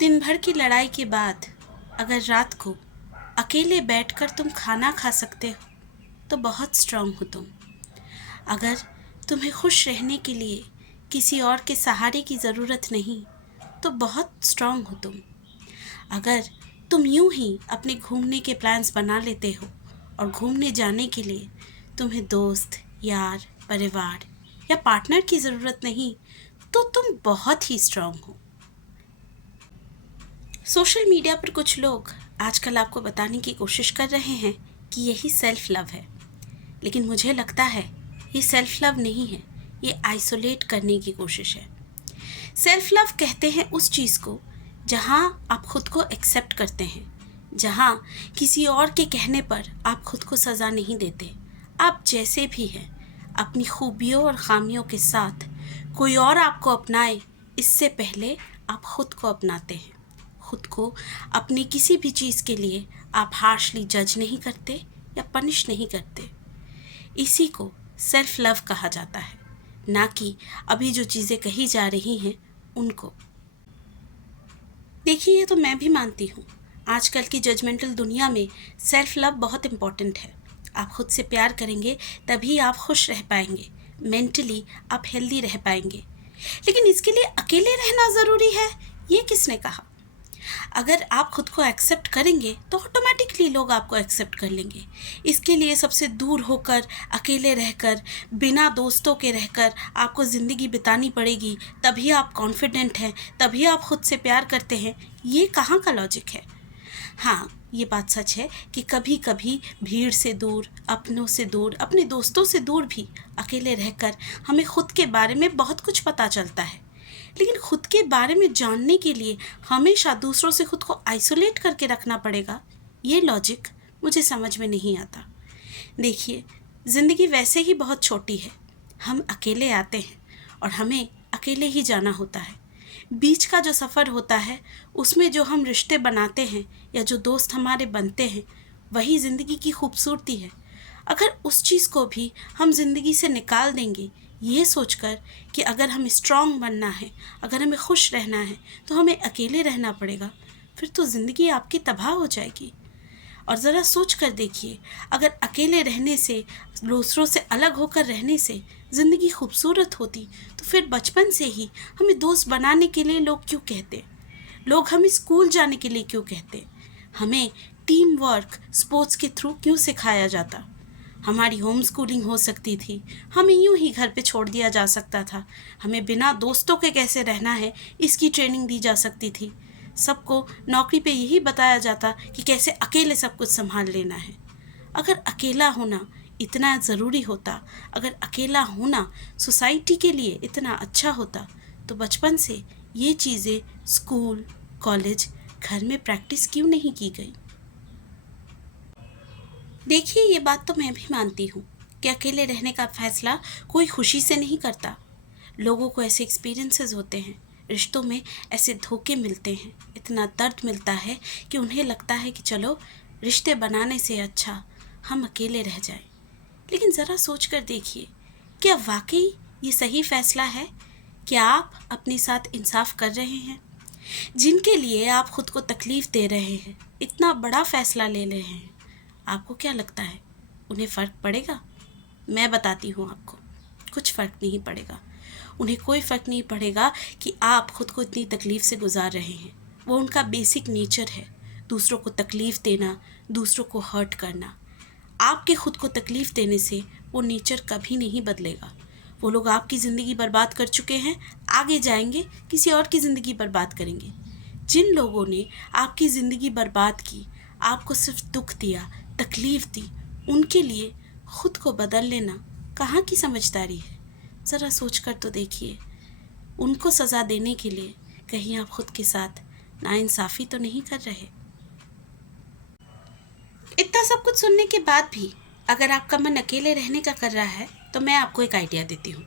दिन भर की लड़ाई के बाद अगर रात को अकेले बैठकर तुम खाना खा सकते हो तो बहुत स्ट्रांग हो तुम। अगर तुम्हें खुश रहने के लिए किसी और के सहारे की ज़रूरत नहीं तो बहुत स्ट्रांग हो तुम। अगर तुम यूं ही अपने घूमने के प्लान्स बना लेते हो और घूमने जाने के लिए तुम्हें दोस्त, यार, परिवार या पार्टनर की ज़रूरत नहीं तो तुम बहुत ही स्ट्रांग हो। सोशल मीडिया पर कुछ लोग आजकल आपको बताने की कोशिश कर रहे हैं कि यही सेल्फ लव है, लेकिन मुझे लगता है ये सेल्फ लव नहीं है, ये आइसोलेट करने की कोशिश है। सेल्फ लव कहते हैं उस चीज़ को जहाँ आप खुद को एक्सेप्ट करते हैं, जहाँ किसी और के कहने पर आप खुद को सज़ा नहीं देते। आप जैसे भी हैं, अपनी खूबियों और खामियों के साथ कोई और आपको अपनाए इससे पहले आप खुद को अपनाते हैं। खुद को अपनी किसी भी चीज़ के लिए आप हार्शली जज नहीं करते या पनिश नहीं करते। इसी को सेल्फ लव कहा जाता है, ना कि अभी जो चीज़ें कही जा रही हैं उनको। देखिए, ये तो मैं भी मानती हूँ, आजकल की जजमेंटल दुनिया में सेल्फ लव बहुत इम्पॉर्टेंट है। आप खुद से प्यार करेंगे तभी आप खुश रह पाएंगे, मेंटली आप हेल्दी रह पाएंगे। लेकिन इसके लिए अकेले रहना ज़रूरी है, ये किसने कहा? अगर आप खुद को एक्सेप्ट करेंगे तो ऑटोमेटिकली लोग आपको एक्सेप्ट कर लेंगे। इसके लिए सबसे दूर होकर, अकेले रहकर, बिना दोस्तों के रहकर आपको ज़िंदगी बितानी पड़ेगी, तभी आप कॉन्फिडेंट हैं, तभी आप खुद से प्यार करते हैं। ये कहाँ का लॉजिक है? हाँ, ये बात सच है कि कभी कभी भीड़ से दूर, अपनों से दूर, अपने दोस्तों से दूर भी अकेले रहकर हमें खुद के बारे में बहुत कुछ पता चलता है। लेकिन खुद के बारे में जानने के लिए हमेशा दूसरों से खुद को आइसोलेट करके रखना पड़ेगा, ये लॉजिक मुझे समझ में नहीं आता। देखिए, ज़िंदगी वैसे ही बहुत छोटी है, हम अकेले आते हैं और हमें अकेले ही जाना होता है। बीच का जो सफ़र होता है उसमें जो हम रिश्ते बनाते हैं या जो दोस्त हमारे बनते हैं, वही ज़िंदगी की खूबसूरती है। अगर उस चीज़ को भी हम ज़िंदगी से निकाल देंगे ये सोचकर कि अगर हमें स्ट्रांग बनना है, अगर हमें खुश रहना है तो हमें अकेले रहना पड़ेगा, फिर तो ज़िंदगी आपकी तबाह हो जाएगी। और ज़रा सोच कर देखिए, अगर अकेले रहने से, दूसरों से अलग होकर रहने से ज़िंदगी खूबसूरत होती तो फिर बचपन से ही हमें दोस्त बनाने के लिए लोग क्यों कहते? लोग हमें स्कूल जाने के लिए क्यों कहते? हमें टीम वर्क, स्पोर्ट्स के थ्रू क्यों सिखाया जाता? हमारी होम स्कूलिंग हो सकती थी, हमें यूं ही घर पे छोड़ दिया जा सकता था। हमें बिना दोस्तों के कैसे रहना है इसकी ट्रेनिंग दी जा सकती थी। सबको नौकरी पे यही बताया जाता कि कैसे अकेले सब कुछ संभाल लेना है। अगर अकेला होना इतना ज़रूरी होता, अगर अकेला होना सोसाइटी के लिए इतना अच्छा होता, तो बचपन से ये चीज़ें स्कूल, कॉलेज, घर में प्रैक्टिस क्यों नहीं की गई? देखिए, ये बात तो मैं भी मानती हूँ कि अकेले रहने का फ़ैसला कोई खुशी से नहीं करता। लोगों को ऐसे एक्सपीरियंसेस होते हैं, रिश्तों में ऐसे धोखे मिलते हैं, इतना दर्द मिलता है कि उन्हें लगता है कि चलो रिश्ते बनाने से अच्छा हम अकेले रह जाएं। लेकिन ज़रा सोच कर देखिए, क्या वाकई ये सही फ़ैसला है? क्या आप अपने साथ इंसाफ कर रहे हैं? जिनके लिए आप खुद को तकलीफ़ दे रहे हैं, इतना बड़ा फ़ैसला ले रहे हैं, आपको क्या लगता है उन्हें फ़र्क पड़ेगा? मैं बताती हूँ आपको, कुछ फ़र्क नहीं पड़ेगा। उन्हें कोई फ़र्क नहीं पड़ेगा कि आप खुद को इतनी तकलीफ़ से गुजार रहे हैं। वो उनका बेसिक नेचर है, दूसरों को तकलीफ़ देना, दूसरों को हर्ट करना। आपके खुद को तकलीफ़ देने से वो नेचर कभी नहीं बदलेगा। वो लोग आपकी ज़िंदगी बर्बाद कर चुके हैं, आगे जाएंगे किसी और की ज़िंदगी बर्बाद करेंगे। जिन लोगों ने आपकी ज़िंदगी बर्बाद की, आपको सिर्फ दुख दिया, तकलीफ़ दी, उनके लिए खुद को बदल लेना कहाँ की समझदारी है? ज़रा सोच कर तो देखिए, उनको सज़ा देने के लिए कहीं आप खुद के साथ नाइंसाफ़ी तो नहीं कर रहे? इतना सब कुछ सुनने के बाद भी अगर आपका मन अकेले रहने का कर रहा है तो मैं आपको एक आइडिया देती हूँ।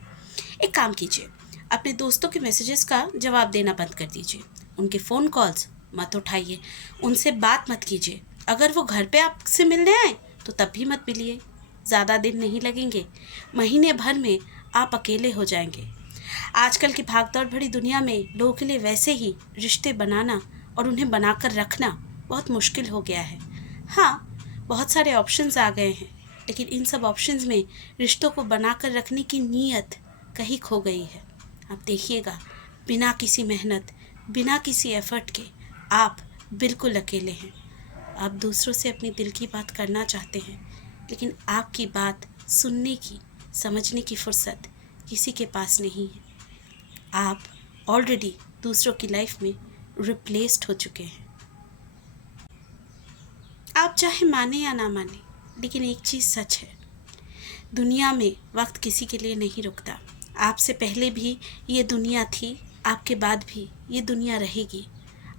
एक काम कीजिए, अपने दोस्तों के मैसेजेस का जवाब देना बंद कर दीजिए, उनके फ़ोन कॉल्स मत उठाइए, उनसे बात मत कीजिए। अगर वो घर पे आपसे मिलने आए तो तब भी मत मिलिए। ज़्यादा दिन नहीं लगेंगे, महीने भर में आप अकेले हो जाएंगे। आजकल की भागदौड़ भरी दुनिया में लोगों के लिए वैसे ही रिश्ते बनाना और उन्हें बनाकर रखना बहुत मुश्किल हो गया है। हाँ, बहुत सारे ऑप्शंस आ गए हैं, लेकिन इन सब ऑप्शंस में रिश्तों को बनाकर रखने की नीयत कहीं खो गई है। आप देखिएगा, बिना किसी मेहनत, बिना किसी एफर्ट के आप बिल्कुल अकेले हैं। आप दूसरों से अपनी दिल की बात करना चाहते हैं, लेकिन आपकी बात सुनने की, समझने की फुर्सत किसी के पास नहीं है। आप ऑलरेडी दूसरों की लाइफ में रिप्लेस्ड हो चुके हैं। आप चाहे माने या ना माने, लेकिन एक चीज़ सच है, दुनिया में वक्त किसी के लिए नहीं रुकता। आपसे पहले भी ये दुनिया थी, आपके बाद भी ये दुनिया रहेगी।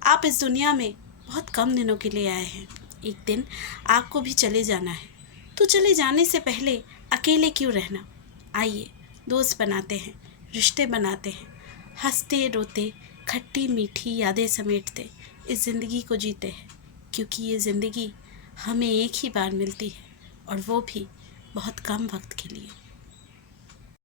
आप इस दुनिया में बहुत कम दिनों के लिए आए हैं। एक दिन आपको भी चले जाना है, तो चले जाने से पहले अकेले क्यों रहना। आइए दोस्त बनाते हैं, रिश्ते बनाते हैं, हंसते रोते खट्टी मीठी यादें समेटते इस ज़िंदगी को जीते हैं, क्योंकि ये ज़िंदगी हमें एक ही बार मिलती है, और वो भी बहुत कम वक्त के लिए।